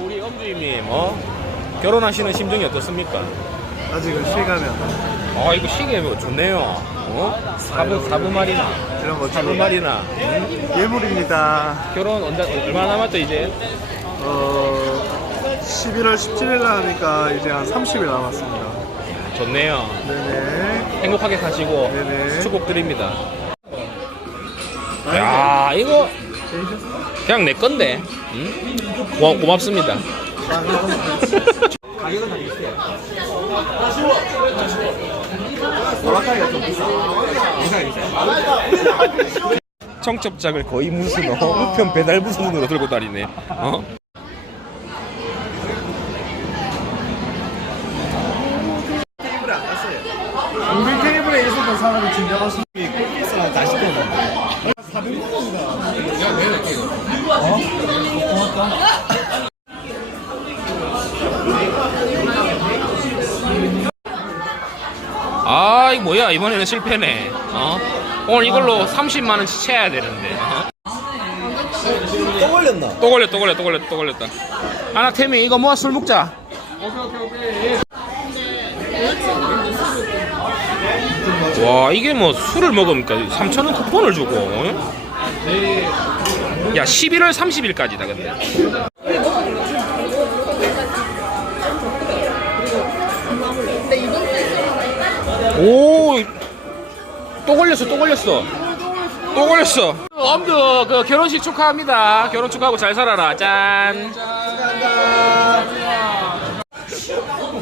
우리 엄주임님, 어? 결혼하시는 심정이 어떻습니까? 아직은 실감이 안 나. 아, 이거 시계 뭐 좋네요. 어? 사부, 사부 말이나, 이런 거 사부 말이나. 응? 예물입니다. 결혼 언제, 얼마 남았죠, 이제? 어, 11월 17일 나니까 이제 한 30일 남았습니다. 좋네요. 네네. 행복하게 사시고 네네. 축복드립니다. 야, 이거 그냥 내 건데. 응? 고, 고맙습니다. 청첩장을 거의 무슨 어? 우편 배달 무슨으로 들고 다니네. 어? 우리 테이블에 있었던 사람이 진정하신 게 꼴찌스랑 다시 떠났네. 400원이다. 아, 이 뭐야 이번에는 실패네. 어? 오늘 이걸로 30만 원치 채야 되는데. 어? 또 걸렸나? 또 걸렸, 또 걸렸, 또 걸렸, 또 걸렸다. 하나 태미 이거 모아 술 먹자. 와 이게 뭐 술을 먹으니까 3천 원 쿠폰을 주고. 어? 야 11월 30일까지다 근데. 오, 또 걸렸어, 또 걸렸어. 또 걸렸어. 엄두 그 결혼식 축하합니다. 결혼 축하하고 잘 살아라. 짠.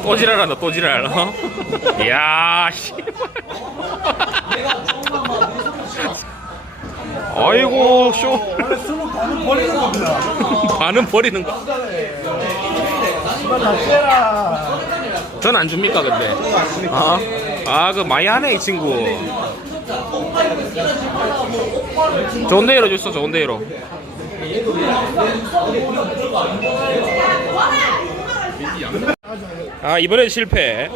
또 지랄한다, 또 지랄. 어? 이야, 씨. 아이고, 쇼. 버리는 겁니다. 반은 버리는 거. 쎄라. 전 안 줍니까, 근데? 어? 아, 그 많이 하네, 이 친구. 좋은 데로 줬어, 좋은 데로. 아, 이번엔 실패.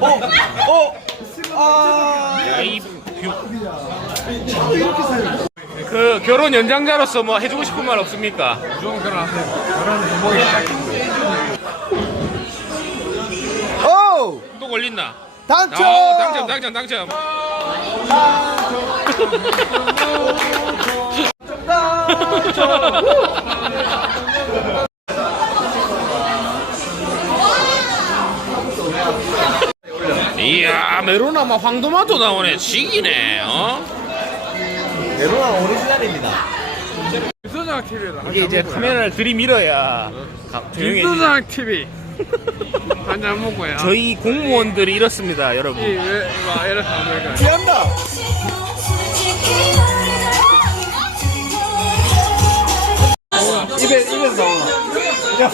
어? 어? 아. 그 결혼 연장자로서 뭐 해주고 싶은 말 없습니까? 오! 또 걸린다. 당첨! 아, 당첨, 당첨, 당첨. 이야, 메로나 막 황토마토 나오네. 지기네, 어? 메로나 오리지널입니다. 김소장 TV다. 이게 이제 카메라를 들이밀어야 가- 조용해지. 김소장 TV. 한잔 먹고요. 저희 공무원들이 이렇습니다, 여러분. 이 왜, 막 이렇게 하면 피한다! 입에, 입에서 나오나. 야,